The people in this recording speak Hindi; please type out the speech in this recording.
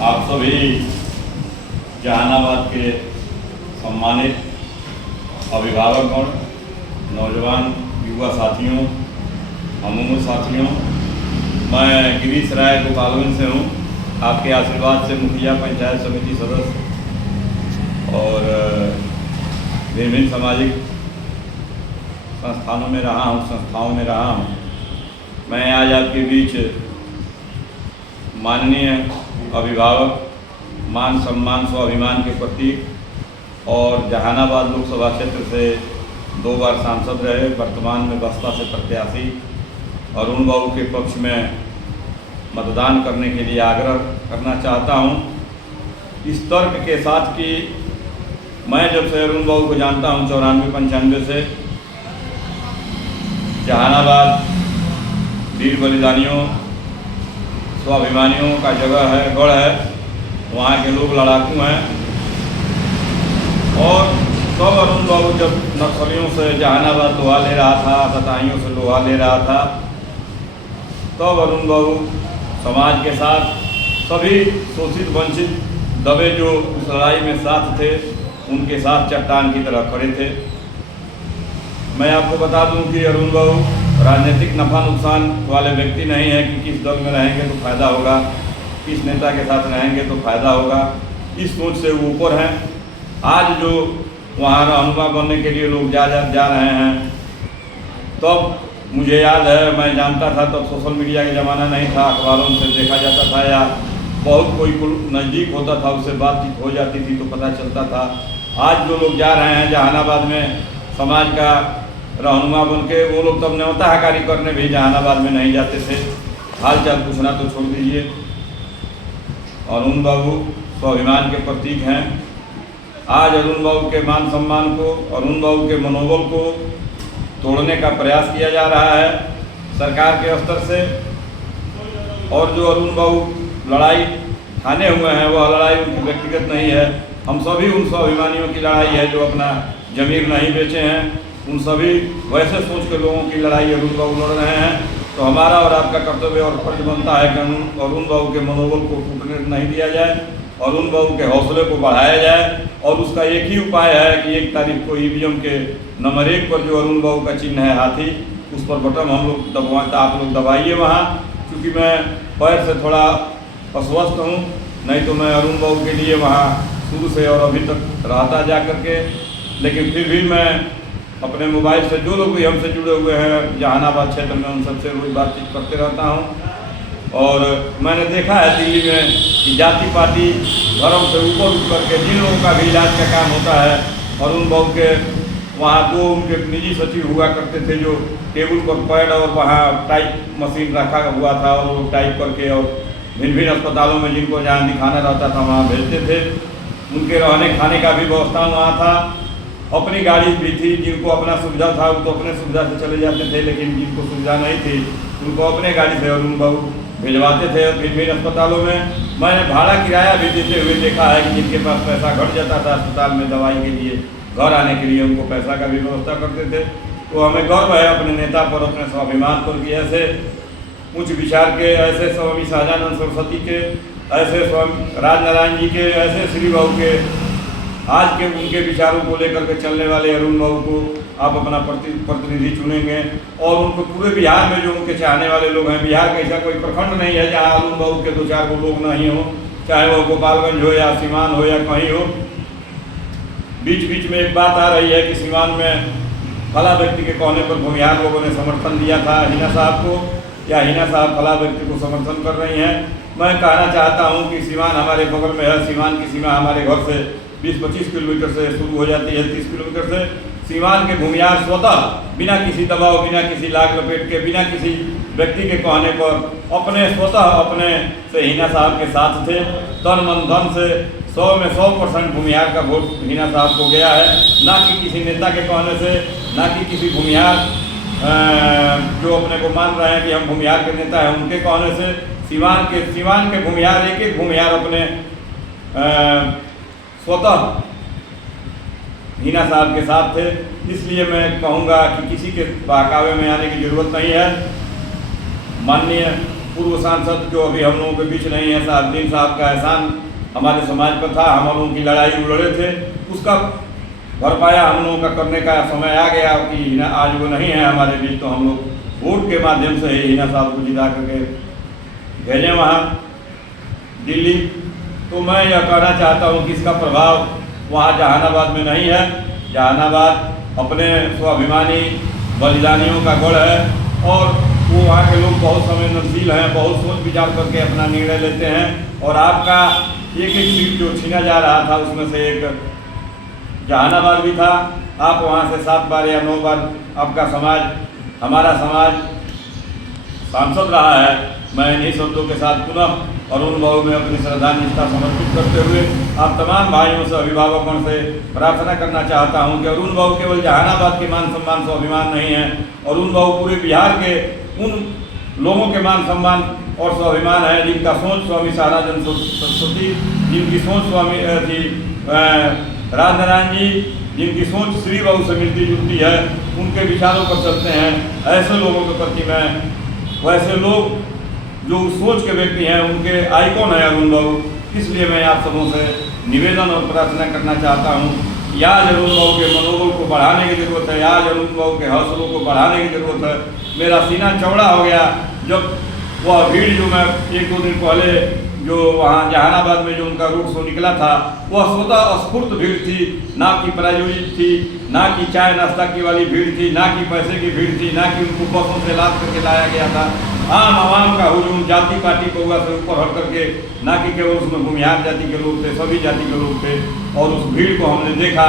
आप सभी जहानाबाद के सम्मानित अभिभावकगण, नौजवान युवा साथियों, अमूमन साथियों, मैं गिरीश राय गोपालगंज से हूँ। आपके आशीर्वाद से मुखिया, पंचायत समिति सदस्य और विभिन्न सामाजिक संस्थाओं में रहा हूँ। मैं आज आपके बीच माननीय अभिभावक, मान सम्मान स्वाभिमान के प्रतीक और जहानाबाद लोकसभा क्षेत्र से 2 बार सांसद रहे, वर्तमान में बसपा से प्रत्याशी अरुण बाबू के पक्ष में मतदान करने के लिए आग्रह करना चाहता हूं। इस तर्क के साथ कि मैं जब से अरुण बाबू को जानता हूं 94-95 से, जहानाबाद वीर बलिदानियों, स्वाभिमानियों का जगह है, गढ़ है। वहाँ के लोग लड़ाकू हैं और तब अरुण बाबू जब नक्सलियों से जहानाबाद लोहा ले रहा था, सताइयों से लोहा ले रहा था, तब अरुण बाबू समाज के साथ सभी शोषित वंचित दबे जो उस लड़ाई में साथ थे, उनके साथ चट्टान की तरह खड़े थे। मैं आपको बता दूं कि अरुण बाबू राजनीतिक नफा नुकसान वाले व्यक्ति नहीं है कि किस दल में रहेंगे तो फायदा होगा, किस नेता के साथ रहेंगे तो फायदा होगा, इस सोच से वो ऊपर हैं। आज जो वहाँ रहनुमा बनने के लिए लोग जा रहे हैं, तब मुझे याद है, मैं जानता था तब सोशल मीडिया का ज़माना नहीं था, अखबारों से देखा जाता था या बहुत कोई नज़दीक होता था, उससे बातचीत हो जाती थी तो पता चलता था। आज जो लोग जा रहे हैं जहानाबाद में समाज का रहनुमा बन के, वो लोग तब न्योताकारी करने भी जहानाबाद में नहीं जाते थे। हाल चाल पूछना तो छोड़ दीजिए। अरुण बाबू स्वाभिमान के प्रतीक हैं। आज अरुण बाबू के मान सम्मान को, अरुण बाबू के मनोबल को तोड़ने का प्रयास किया जा रहा है सरकार के स्तर से। और जो अरुण बाबू लड़ाई ठाने हुए हैं, वह लड़ाई उनकी व्यक्तिगत नहीं है। हम सभी उन स्वाभिमानियों की लड़ाई है जो अपना जमीर नहीं बेचे हैं। उन सभी वैसे सोच के लोगों की लड़ाई अरुण बाबू लड़ रहे हैं। तो हमारा और आपका कर्तव्य और फर्ज बनता है कि अरुण बाबू के मनोबल को टूटने नहीं दिया जाए, अरुण बाबू के हौसले को बढ़ाया जाए। और उसका एक ही उपाय है कि 1 तारीख को ईवीएम के नंबर 1 पर जो अरुण बाबू का चिन्ह है हाथी, उस पर बटन हम लोग आप लोग दबाइए वहाँ। क्योंकि मैं पैर से थोड़ा अस्वस्थ हूँ, नहीं तो मैं अरुण बाबू के लिए वहाँ शुरू से और अभी तक रहता जा करके। लेकिन फिर भी मैं अपने मोबाइल से जो लोग भी हमसे जुड़े हुए हैं जहानाबाद क्षेत्र में, उन सबसे रोज बातचीत करते रहता हूं। और मैंने देखा है दिल्ली में कि जाति पाति धर्म से ऊपर उठ करके जिन लोगों का भी इलाज का काम होता है, अरुण बाबू के वहाँ 2 उनके निजी सचिव हुआ करते थे जो टेबल पर पैड और वहाँ टाइप मशीन रखा हुआ था, और वो टाइप करके और भिन्न अस्पतालों में जिनको जहाँ दिखाना रहता था वहाँ भेजते थे। उनके रहने खाने का भी व्यवस्था वहाँ था। अपनी गाड़ी भी थी, जिनको अपना सुविधा था वो तो अपने सुविधा से चले जाते थे, लेकिन जिनको सुविधा नहीं थी उनको अपने गाड़ी से अरुण बाबू भिजवाते थे विभिन्न अस्पतालों में। मैंने भाड़ा किराया भी देते हुए देखा है कि जिनके पास पैसा घट जाता था अस्पताल में दवाई के लिए, घर आने के लिए उनको पैसा का भी व्यवस्था करते थे। तो हमें गर्व है अपने नेता पर, अपने स्वाभिमान पर कि ऐसे उच्च विचार के, ऐसे स्वामी सहजानंद सरस्वती के, ऐसे स्वामी राजनारायण जी के, ऐसे श्री बाबू के, आज के उनके विचारों को लेकर के चलने वाले अरुण बाबू को आप अपना प्रतिनिधि चुनेंगे। और उनको पूरे बिहार में जो उनके चाहने वाले लोग हैं, बिहार का ऐसा कोई प्रखंड नहीं है जहां अरुण बाबू के 2-4 को लोग नहीं हो, चाहे वो गोपालगंज हो या सीवान हो या कहीं हो। बीच में एक बात आ रही है कि सीवान में फला व्यक्ति के कहने पर भूमिहार लोगों ने समर्थन दिया था हिना साहब को, या हिना साहब फला व्यक्ति को समर्थन कर रही हैं। मैं कहना चाहता हूँ कि सीवान हमारे बगल में है। सीवान की सीमा हमारे घर से 20-25 किलोमीटर से शुरू हो जाती है, 30 किलोमीटर से। सीवान के भूमिहार स्वतः बिना किसी दबाव, बिना किसी लाग लपेट के, बिना किसी व्यक्ति के कहने पर अपने स्वतः अपने से हिना साहब के साथ थे। तन मन धन से 100 में 100% भूमिहार का वोट हिना साहब को गया है, ना कि किसी नेता के कहने से, ना कि किसी भूमिहार जो अपने को मान रहे हैं कि हम भूमिहार के नेता हैं उनके कहने से। सीवान के भूमिहार, एक भूमिहार अपने स्वतः हिना साहब के साथ थे। इसलिए मैं कहूँगा कि किसी के बहकावे में आने की जरूरत नहीं है। माननीय पूर्व सांसद जो अभी हम लोगों के बीच नहीं है, साहबुद्दीन साहब का एहसान हमारे समाज पर था। हम लोगों की लड़ाई लड़े थे, उसका भरपाया हम लोगों का करने का समय आ गया कि हिना आज वो नहीं है हमारे बीच, तो हम लोग वोट के माध्यम से ही हिना साहब को जिता करके भेजें वहाँ दिल्ली। तो मैं यह कहना चाहता हूँ कि इसका प्रभाव वहाँ जहानाबाद में नहीं है। जहानाबाद अपने स्वाभिमानी बलिदानियों का गढ़ है और वो वहाँ के लोग बहुत संवेदनशील हैं, बहुत सोच विचार करके अपना निर्णय लेते हैं। और आपका एक एक सीट जो छीना जा रहा था उसमें से एक जहानाबाद भी था। आप वहाँ से 7 बार या 9 बार आपका समाज, हमारा समाज सांसद रहा है। मैं इन्हीं शब्दों के साथ पुनः अरुण बाबू में अपनी श्रद्धा निष्ठा समर्पित करते हुए आप तमाम भाइयों से, अभिभावकों से प्रार्थना करना चाहता हूं कि अरुण बाबू केवल जहानाबाद के मान सम्मान स्वाभिमान नहीं है, अरुण बाबू पूरे बिहार के उन लोगों के मान सम्मान और स्वाभिमान है जिनका सोच स्वामी साराजन सरस्वती, जिनकी सोच स्वामी थी राजनारायण जी, जिनकी सोच श्री बाबू से मिलती जुलती है, उनके विचारों पर चलते हैं। ऐसे लोगों के प्रति मैं, वैसे लोग जो सोच के व्यक्ति हैं उनके आइकॉन है अरुण बाबू। इसलिए मैं आप सबों से निवेदन और प्रार्थना करना चाहता हूँ कि आज अरुण बाबू के मनोबल को बढ़ाने की जरूरत है, आज अरुण बाबू के हौसलों को बढ़ाने की जरूरत है। मेरा सीना चौड़ा हो गया जब वह भीड़ जो मैं 1-2 दिन पहले जो वहाँ जहानाबाद में जो उनका रोड शो निकला था, वह स्वतः स्फूर्त भीड़ थी, ना कि प्रायोजित थी, ना कि चाय नाश्ता की वाली भीड़ थी, ना कि पैसे की भीड़ थी, ना कि उनको बसों से लाद करके लाया गया था। आम आवाम का हुजूम जाति पाति पौवा से ऊपर हट करके, ना कि केवल उसमें भूमिहार जाति के लोग थे, सभी जाति के लोग थे। और उस भीड़ को हमने देखा।